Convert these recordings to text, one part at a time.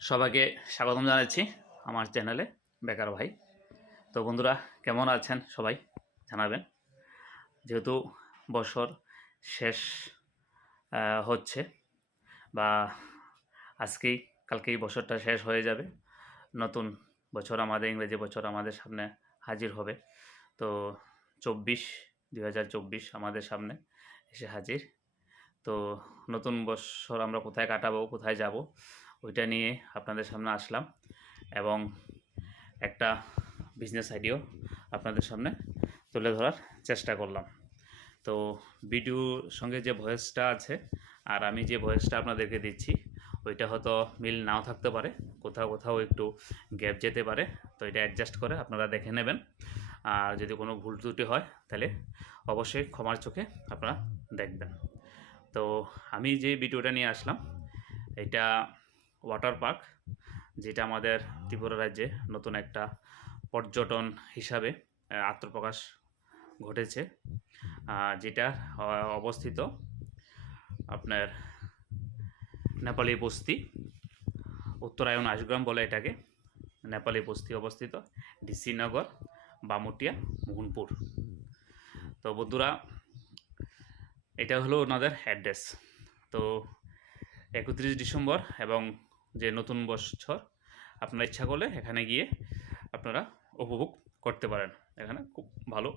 সবাইকে স্বাগতম জানাচ্ছি আমার চ্যানেলে বেকার ভাই। তো বন্ধুরা, কেমন আছেন সবাই? জানাবেন। যেহেতু বছর শেষ হচ্ছে বা আজকেই, কালকেই বছরটা শেষ হয়ে যাবে। নতুন বছর আমাদের, ইংরেজি বছর আমাদের সামনে হাজির হবে। তো চব্বিশ, দুই আমাদের সামনে এসে হাজির। তো নতুন বছর আমরা কোথায় কাটাবো, কোথায় যাব ওইটা নিয়ে আপনাদের সামনে আসলাম এবং একটা বিজনেস আইডিও আপনাদের সামনে তুলে ধরার চেষ্টা করলাম। তো ভিডিওর সঙ্গে যে ভয়েসটা আছে আর আমি যে ভয়েসটা আপনাদেরকে দিচ্ছি, ওইটা হয়তো মিল নাও থাকতে পারে, কোথাও কোথাও একটু গ্যাপ যেতে পারে, তো এটা অ্যাডজাস্ট করে আপনারা দেখে নেবেন। আর যদি কোনো ভুল ত্রুটি হয়, তাহলে অবশ্যই ক্ষমার চোখে আপনারা দেখবেন। তো আমি যে ভিডিওটা নিয়ে আসলাম, এটা ওয়াটার পার্ক যেটা আমাদের ত্রিপুরা রাজ্যে নতুন একটা পর্যটন হিসাবে আত্মপ্রকাশ ঘটেছে। যেটা অবস্থিত আপনার নেপালি বস্তি উত্তরায়ণ আশগ্রাম বলে এটাকে নেপালি বস্তি অবস্থিত ডিসিনগর বামুটিয়া মোহনপুর। তো বন্ধুরা এটা হলো ওনাদের অ্যাড্রেস। তো একত্রিশ ডিসেম্বর এবং যে নতুন বছর, আপনারা ইচ্ছা করলে এখানে গিয়ে আপনারা উপভোগ করতে পারেন। এখানে খুব ভালো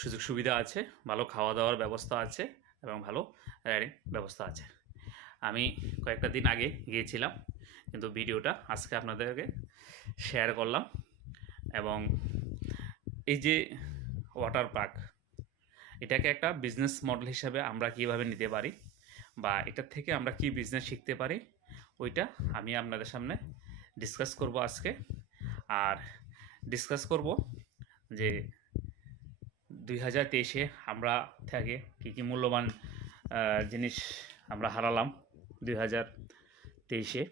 সুযোগ সুবিধা আছে, ভালো খাওয়া দাওয়ার ব্যবস্থা আছে এবং ভালো রাইডিং ব্যবস্থা আছে। আমি কয়েকটা দিন আগে গিয়েছিলাম, কিন্তু ভিডিওটা আজকে আপনাদেরকে শেয়ার করলাম এবং এই যে ওয়াটার পার্ক এটাকে একটা বিজনেস মডেল হিসাবে আমরা কীভাবে নিতে পারি বা এটার থেকে আমরা কি বিজনেস শিখতে পারি ওইটা আমি আপনাদের সামনে ডিসকাস করব আজকে। আর ডিসকাস করব যে দুই হাজার তেইশে আমরা থেকে কী কী মূল্যবান জিনিস আমরা হারালাম দুই হাজার তেইশে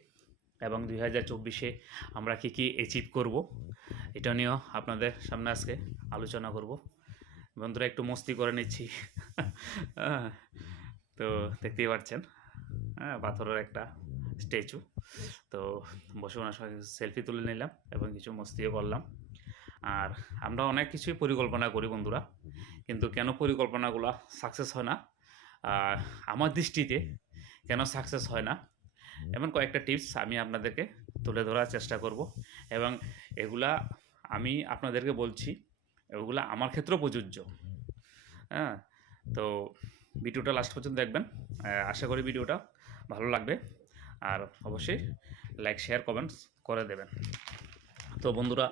এবং দুই হাজার চব্বিশে আমরা কী কী অ্যাচিভ করব এটা নিয়েও আপনাদের সামনে আজকে আলোচনা করব। বন্ধুরা, একটু মস্তি করে নিচ্ছি। তো দেখতেই পাচ্ছেন হ্যাঁ পাথরের একটা স্ট্যাচু। তো বসে ওনার সঙ্গে সেলফি তুলে নিলাম এবং কিছু মস্তিও করলাম। আর আমরা অনেক কিছুই পরিকল্পনা করি বন্ধুরা, কিন্তু কেন পরিকল্পনাগুলো সাকসেস হয় না? আমার দৃষ্টিতে কেন সাকসেস হয় না? এমন কয়েকটা টিপস আমি আপনাদেরকে তুলে ধরার চেষ্টা করব এবং এগুলা আমি আপনাদেরকে বলছি, এগুলা আমার ক্ষেত্রেও প্রযোজ্য। হ্যাঁ তো ভিডিওটা লাস্ট পর্যন্ত দেখবেন। আশা করি ভিডিওটা ভালো লাগবে। আর অবশ্যই লাইক শেয়ার কমেন্টস করে দেবেন। তো বন্ধুরা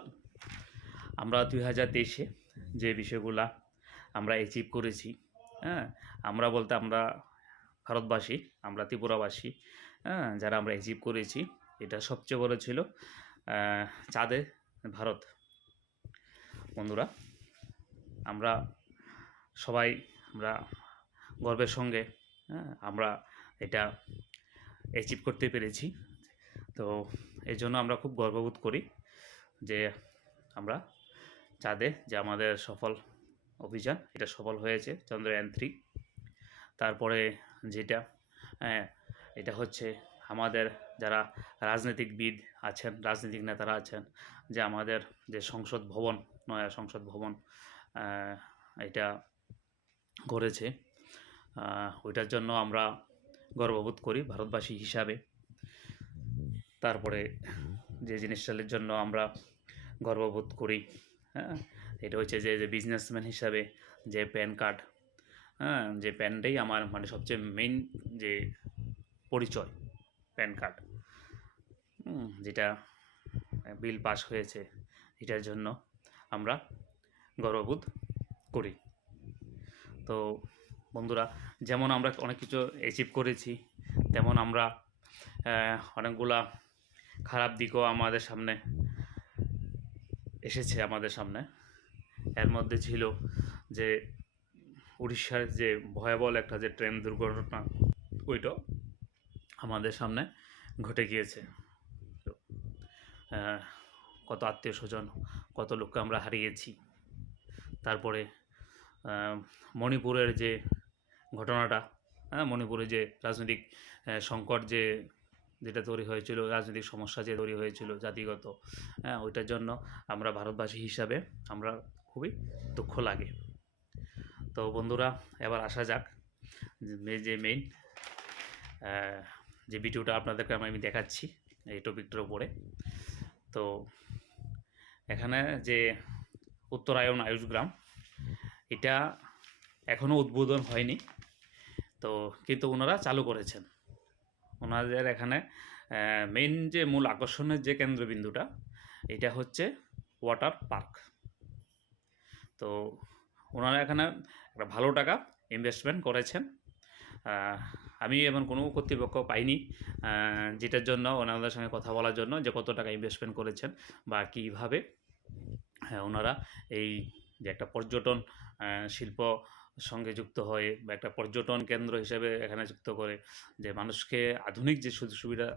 আমরা দুই হাজার তেইশে যে বিষয়গুলা আমরা অ্যাচিভ করেছি হ্যাঁ আমরা বলতে আমরা ভারতবাসী আমরা ত্রিপুরাবাসী হ্যাঁ যারা আমরা অ্যাচিভ করেছি এটা সবচেয়ে বড় ছিল চাঁদে ভারত। বন্ধুরা আমরা সবাই আমরা গর্বের সঙ্গে হ্যাঁ আমরা এটা অ্যাচিভ করতে পেরেছি। তো এই জন্য আমরা খুব গর্ববোধ করি যে আমরা চাঁদে যে আমাদের সফল অভিযান, এটা সফল হয়েছে চন্দ্রয়ান থ্রি তারপরে যেটা হ্যাঁ এটা হচ্ছে আমাদের যারা রাজনৈতিকবিদ আছেন, রাজনৈতিক নেতারা আছেন, যে আমাদের যে সংসদ ভবন, নয়া সংসদ ভবন এটা করেছে ওইটার জন্য আমরা গর্ববোধ করি ভারতবাসী হিসাবে। তারপরে যে জিনিসটার জন্য আমরা গর্ববোধ করি হ্যাঁ এটা হচ্ছে যে যে বিজনেসম্যান হিসাবে যে প্যান কার্ড হ্যাঁ যে প্যানটাই আমার মানে সবচেয়ে মেইন যে পরিচয় প্যান কার্ড যেটা বিল পাস হয়েছে এটার জন্য আমরা গর্ববোধ করি। তো বন্ধুরা, যেমন আমরা অনেক কিছু অ্যাচিভ করেছি, তেমন আমরা অনেকগুলা খারাপ দিকও আমাদের সামনে এসেছে আমাদের সামনে। এর মধ্যে ছিল যে উড়িষ্যার যে ভয়াবহ একটা যে ট্রেন দুর্ঘটনা ওইটা আমাদের সামনে ঘটে গিয়েছে। কত আত্মীয় স্বজন, কত লোককে আমরা হারিয়েছি। তারপরে মণিপুরের যে ঘটনাটা হ্যাঁ মণিপুরে যে রাজনৈতিক সংকট যে, যেটা তৈরি হয়েছিল, রাজনৈতিক সমস্যা যে তৈরি হয়েছিল জাতিগত হ্যাঁ ওইটার জন্য আমরা ভারতবাসী হিসাবে আমরা খুবই দুঃখ লাগে। তো বন্ধুরা, এবার আসা যাক যে- যে মেইন যে ভিডিওটা আপনাদেরকে আমি দেখাচ্ছি এই টপিকটার উপরে। তো এখানে যে উত্তরায়ণ আয়ুষ গ্রাম, এটা এখনও উদ্বোধন হয়নি। তো কিন্তু ওনারা চালু করেছেন। ওনাদের এখানে মেইন যে মূল আকর্ষণের যে কেন্দ্রবিন্দুটা, এটা হচ্ছে ওয়াটার পার্ক তো ওনারা এখানে একটা ভালো টাকা ইনভেস্টমেন্ট করেছেন। আমি এমন কোনো কর্তৃপক্ষ পাইনি যেটার জন্য, ওনাদের সঙ্গে কথা বলার জন্য যে কত টাকা ইনভেস্টমেন্ট করেছেন বা কীভাবে হ্যাঁ ওনারা এই যে একটা পর্যটন শিল্প সঙ্গে যুক্ত হয়ে বা একটা পর্যটন কেন্দ্র হিসেবে এখানে যুক্ত করে যে মানুষকে আধুনিক যে সুযোগ সুবিধা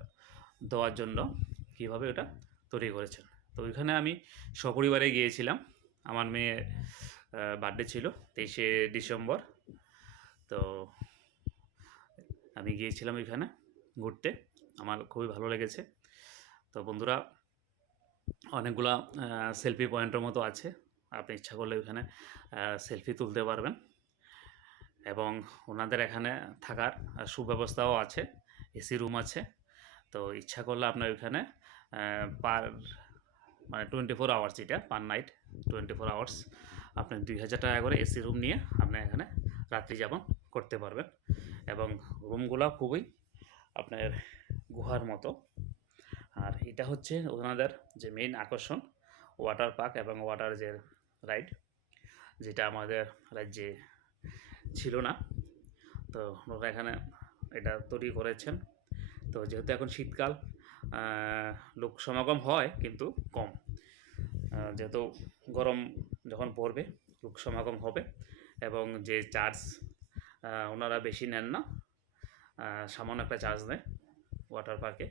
দেওয়ার জন্য কীভাবে ওটা তৈরি করেছেন। তো ওইখানে আমি সপরিবারে গিয়েছিলাম। আমার মেয়ে বার্থডে ছিল তেইশে ডিসেম্বর। তো আমি গিয়েছিলাম ওইখানে ঘুরতে। আমার খুবই ভালো লেগেছে। তো বন্ধুরা, অনেকগুলা সেলফি পয়েন্টের মতো আছে। আপনি ইচ্ছা করলে ওইখানে সেলফি তুলতে পারবেন। এবং ওনাদের এখানে থাকার সুব্যবস্থাও আছে, এসি রুম আছে। তো ইচ্ছা করলে আপনার ওইখানে পার মানে টোয়েন্টি ফোর আওয়ার্স এটা per night twenty four hours আপনি দুই হাজার টাকা করে এসি রুম নিয়ে আপনি এখানে রাত্রি যাপন করতে পারবেন। এবং রুমগুলো খুবই আপনার গুহার মতো। আর এটা হচ্ছে ওনাদের যে মেইন আকর্ষণ ওয়াটার পার্ক এবং ওয়াটার যে রাইড যেটা আমাদের রাজ্যে ছিল না। তো ওনারা এখানে এটা তৈরি করেছেন। তো যেহেতু এখন শীতকাল লোক সমাগম হয় কিন্তু কম। যেহেতু গরম যখন পড়বে, লোক সমাগম হবে এবং যে চার্জ ওনারা বেশি নেন না। সামান্য একটা চার্জ নেয় ওয়াটার পার্কে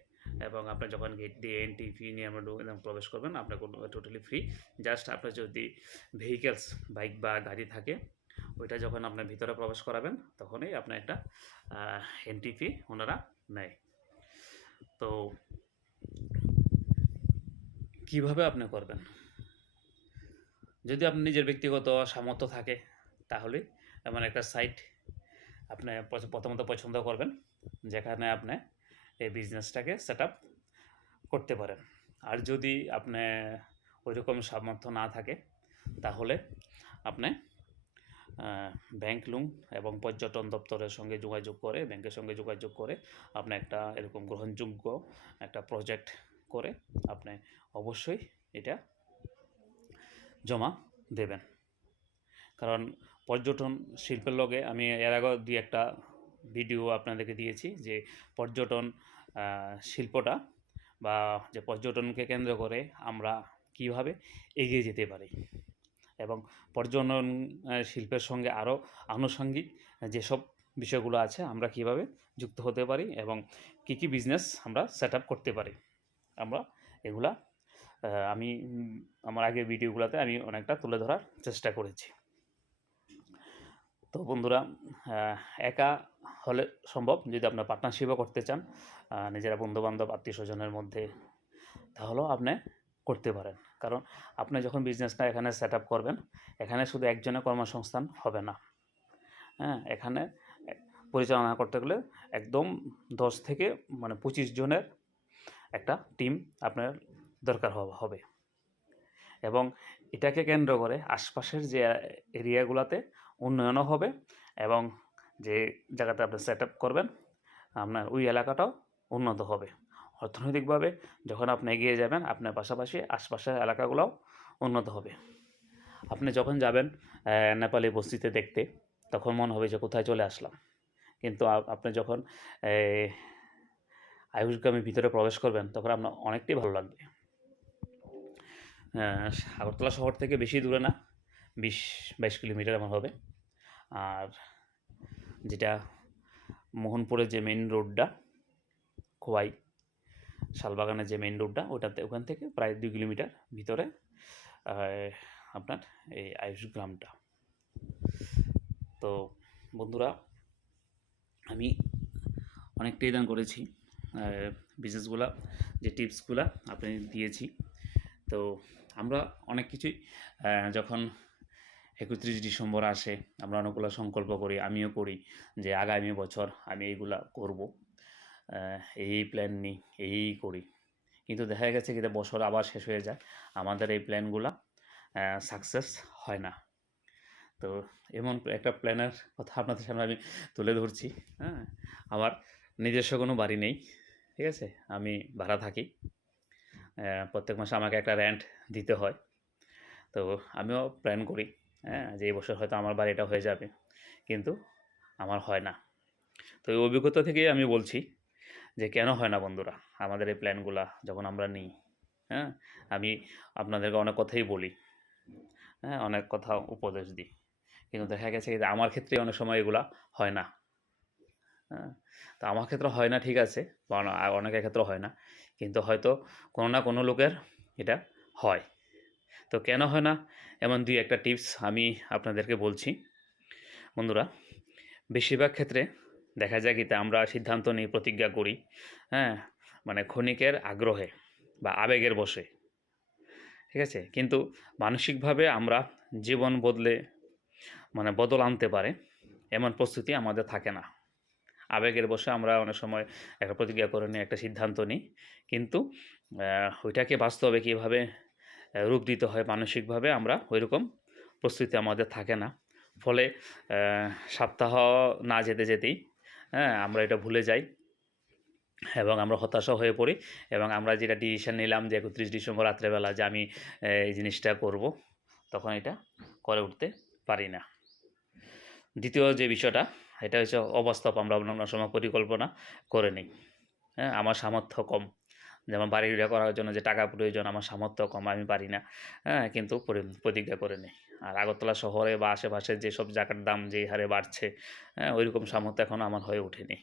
এবং আপনি যখন গেট দিয়ে এন্ট্রি ফি নিয়ে আমরা প্রবেশ করবেন, আপনার কোনো টোটালি ফ্রি জাস্ট আপনার যদি ভেহিকেলস বাইক বা গাড়ি থাকে ওইটা যখন আপনার ভিতরে প্রবেশ করাবেন, তখনই আপনার একটা এন্ট্রি ফি ওনারা নেয়। তো কীভাবে আপনি করবেন? যদি আপনি নিজের ব্যক্তিগত সামর্থ্য থাকে, তাহলে এমন একটা সাইট আপনি প্রথমত পছন্দ করবেন, যেখানে আপনি এই বিজনেসটাকে সেট আপ করতে পারেন। আর যদি আপনি ওই রকম সামর্থ্য না থাকে, তাহলে আপনি ব্যাংক লোন এবং পর্যটন দপ্তরের সঙ্গে যোগাযোগ করে ব্যাংকের সঙ্গে যোগাযোগ করে আপনি একটা এরকম গ্রহণযোগ্য একটা প্রজেক্ট করে আপনি অবশ্যই এটা জমা দেবেন। কারণ পর্যটন শিল্পের লগে আমি এর আগে দুই একটা ভিডিও আপনাদেরকে দিয়েছি যে পর্যটন শিল্পটা বা যে পর্যটনকে কেন্দ্র করে আমরা কীভাবে এগিয়ে যেতে পারি। এবং পর্যটন শিল্পের সঙ্গে আরও আনুষঙ্গিক যেসব বিষয়গুলো আছে আমরা কীভাবে যুক্ত হতে পারি এবং কী কী বিজনেস আমরা সেট করতে পারি। আমরা এগুলা আমি আমার আগের ভিডিওগুলোতে আমি অনেকটা তুলে ধরার চেষ্টা করেছি। তো বন্ধুরা একা হলে সম্ভব যদি আপনার পার্টনারশিপও করতে চান নিজেরা বন্ধুবান্ধব আত্মীয় স্বজনের মধ্যে, তাহলেও আপনি করতে পারেন। কারণ আপনি যখন বিজনেসটা এখানে সেট করবেন, এখানে শুধু একজনের কর্মসংস্থান হবে না। হ্যাঁ এখানে পরিচালনা করতে গেলে একদম দশ থেকে মানে পঁচিশ জনের একটা টিম আপনার দরকার হব- এবং এটাকে কেন্দ্র করে আশপাশের যে এরিয়াগুলোতে উন্নয়নও হবে এবং যে জায়গাতে আপনি সেট করবেন, আপনার ওই এলাকাটাও উন্নত হবে। অর্থনৈতিকভাবে যখন আপনি এগিয়ে যাবেন আপনার পাশাপাশি আশপাশের এলাকাগুলোও উন্নত হবে। আপনি যখন যাবেন নেপালি বস্তিতে দেখতে তখন মনে হবে যে কোথায় চলে আসলাম। কিন্তু আপনি যখন এই, আয়ুষগ্রামে ভিতরে প্রবেশ করবেন তখন আপনার অনেকটাই ভালো লাগবে। আগরতলা শহর থেকে বেশি দূরে না বিশ বাইশ কিলোমিটার আমার হবে। আর যেটা মোহনপুরের যে মেইন রোডটা খোয়াই শালবাগানের যে মেইন রোডটা ওটাতে ওখান থেকে প্রায় দুই কিলোমিটার ভিতরে আপনার এই আয়ুষ গ্রামটা। তো বন্ধুরা, আমি অনেকটাই দান করেছি বিজনেসগুলা যে টিপসগুলা আপনি দিয়েছি। তো আমরা অনেক কিছুই যখন একত্রিশ ডিসেম্বর আসে, আমরা অনেকগুলো সংকল্প করি, আমিও করি যে আগামী বছর আমি এইগুলা করব। এই প্ল্যান নিই, এই করি। কিন্তু দেখা গেছে কি বছর আবার শেষ হয়ে যায়, আমাদের এই প্ল্যানগুলা সাকসেস হয় না। তো এমন একটা প্ল্যানের কথা আপনাদের সামনে আমি তুলে ধরছি হ্যাঁ? আমার নিজস্ব কোনো বাড়ি নেই, ঠিক আছে? আমি ভাড়া থাকি। প্রত্যেক মাসে আমাকে একটা র্যান্ট দিতে হয়। তো আমিও প্ল্যান করি হ্যাঁ? যে এই বছর হয়তো আমার বাড়িটা হয়ে যাবে, কিন্তু আমার হয় না। তো এই অভিজ্ঞতা থেকেই আমি বলছি যে, কেন হয় না বন্ধুরা? আমাদের এই প্ল্যানগুলা যখন আমরা নিই। হ্যাঁ? আমি আপনাদেরকে অনেক কথাই বলি। হ্যাঁ? অনেক কথা উপদেশ দিই। কিন্তু দেখা গেছে যে, আমার ক্ষেত্রে অনেক সময় এগুলা হয় না। হ্যাঁ? তো আমার ক্ষেত্রে হয় না, ঠিক আছে। অনেকের ক্ষেত্রে হয় না। কিন্তু হয়তো কোনো না কোনো লোকের এটা হয়। তো কেন হয় না? এমন দুই একটা টিপস আমি আপনাদেরকে বলছি। বন্ধুরা, বেশিরভাগ ক্ষেত্রে দেখা যায় কি, তা আমরা সিদ্ধান্ত নিই প্রতিজ্ঞা করি হ্যাঁ মানে ক্ষণিকের আগ্রহে বা আবেগের বসে, ঠিক আছে? কিন্তু মানসিকভাবে আমরা জীবন বদলে মানে বদল আনতে পারে, এমন প্রস্তুতি আমাদের থাকে না। আবেগের বসে আমরা অনেক সময় একটা প্রতিজ্ঞা করে নিই, একটা সিদ্ধান্ত নিই, কিন্তু ওইটাকে বাস্তবে কীভাবে রূপ দিতে হয় মানসিকভাবে আমরা ওইরকম প্রস্তুতি আমাদের থাকে না। ফলে সপ্তাহ না যেতে যেতেই হ্যাঁ আমরা এটা ভুলে যাই। এবং আমরা হতাশা হয়ে পড়ি এবং আমরা যেটা ডিসিশন নিলাম যে একত্রিশ ডিসেম্বর রাত্রেবেলা যে আমি এই জিনিসটা করব, তখন এটা করে উঠতে পারি না। দ্বিতীয় যে বিষয়টা, এটা হচ্ছে অবাস্তব, আমরা অন্য সময় পরিকল্পনা করে নিই। হ্যাঁ আমার সামর্থ্য কম। যেমন বাড়িটা করার জন্য যে টাকা প্রয়োজন, আমার সামর্থ্য কম, আমি পারি না। হ্যাঁ কিন্তু প্রতিজ্ঞা করে নিই। আর আগরতলা শহরে বা আশেপাশে যেসব জায়গার দাম যেই হারে বাড়ছে হ্যাঁ ওইরকম সামর্থ্য এখন আমার হয়ে ওঠেনি।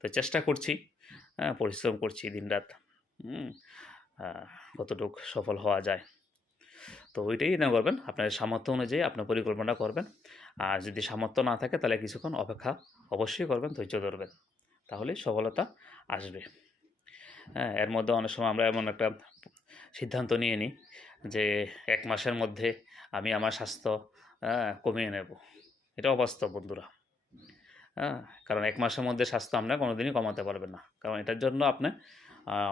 তো চেষ্টা করছি হ্যাঁ পরিশ্রম করছি দিনরাত। কতটুকু সফল হওয়া যায়। তো ওইটাই না করবেন, আপনার সামর্থ্য অনুযায়ী আপনার পরিকল্পনা করবেন। আর যদি সামর্থ্য না থাকে, তাহলে কিছুক্ষণ অপেক্ষা অবশ্যই করবেন, ধৈর্য ধরবেন। তাহলে সফলতা আসবে। হ্যাঁ এর মধ্যে অনেক সময় আমরা এমন একটা সিদ্ধান্ত নিয়ে নিই যে এক মাসের মধ্যে আমি আমার স্বাস্থ্য হ্যাঁ, কমিয়ে নেব। এটা অবাস্তব বন্ধুরা। হ্যাঁ কারণ এক মাসের মধ্যে স্বাস্থ্য আপনার কোনো দিনই কমাতে পারবেন না। কারণ এটার জন্য আপনার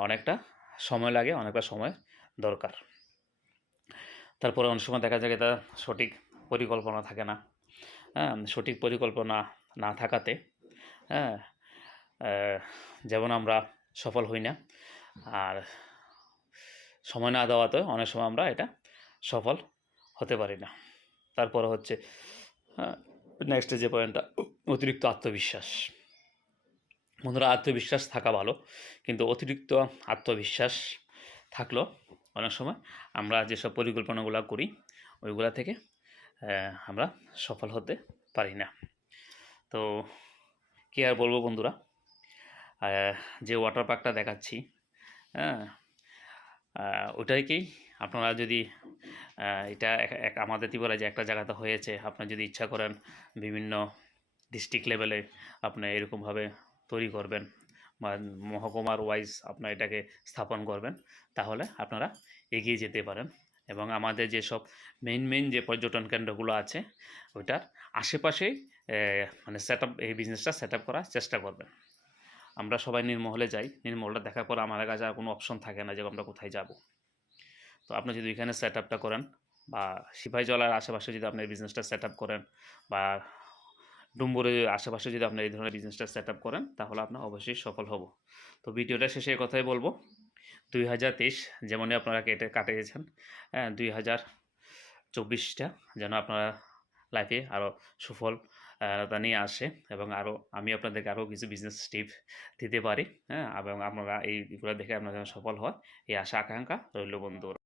অনেকটা সময় লাগে অনেকটা সময় দরকার। তারপরে অনেক সময় দেখা যায় এটা সঠিক পরিকল্পনা থাকে না। হ্যাঁ সঠিক পরিকল্পনা না থাকাতে হ্যাঁ যেমন আমরা সফল হই না। আর সময় না দেওয়াতে অনেক সময় আমরা এটা সফল হতে পারি না। তারপরে হচ্ছে নেক্সট যে পয়েন্টটা অতিরিক্ত আত্মবিশ্বাস। বন্ধুরা, আত্মবিশ্বাস থাকা ভালো, কিন্তু অতিরিক্ত আত্মবিশ্বাস থাকলেও অনেক সময় আমরা যেসব পরিকল্পনাগুলো করি, ওইগুলা থেকে আমরা সফল হতে পারি না। তো, কী আর বলব বন্ধুরা? যে ওয়াটার পার্কটা দেখাচ্ছি হ্যাঁ? ওটাকেই আপনারা যদি এটা এক- আমাদের ত্রিপুরায় যে একটা জায়গাতে হয়েছে আপনার যদি ইচ্ছা করেন বিভিন্ন ডিস্ট্রিক্ট লেভেলে আপনি এরকমভাবে তৈরি করবেন বা মহকুমার ওয়াইজ আপনার এটাকে স্থাপন করবেন, তাহলে আপনারা এগিয়ে যেতে পারেন। এবং আমাদের যেসব মেইন মেইন যে পর্যটন কেন্দ্রগুলো আছে, ওইটার আশেপাশেই মানে সেট এই বিজনেসটা সেট করার চেষ্টা করবেন। আমরা সবাই নির্মহলে যাই। নির্মহলটা দেখার পর আমাদের কাছে আর কোনো অপশন থাকে না যে আমরা কোথায় যাব। তো আপনি যদি এখানে সেট আপটা করেন বা সিপাহীজলার আশেপাশে যদি আপনি বিজনেসটা সেট আপ করেন বা ডুম্বুরের আশেপাশে যদি আপনি এই ধরনের বিজনেসটা সেট আপ করেন, তাহলে আপনার অবশ্যই সফল হব। তো ভিডিওটা শেষে কথাই বলব। দুই হাজার তেইশ যেমনই আপনারা কেটে কাটিয়েছেন হ্যাঁ দুই হাজার চব্বিশটা যেন আপনারা লাইফে আরও সুফল তা নিয়ে আসে এবং আরও আমি আপনাদেরকে আরও কিছু বিজনেস টিপ দিতে পারি হ্যাঁ? এবং আপনারা এইগুলো দেখে আপনারা যেন সফল হয় এই আশা, আকাঙ্ক্ষা রইল বন্ধুরা।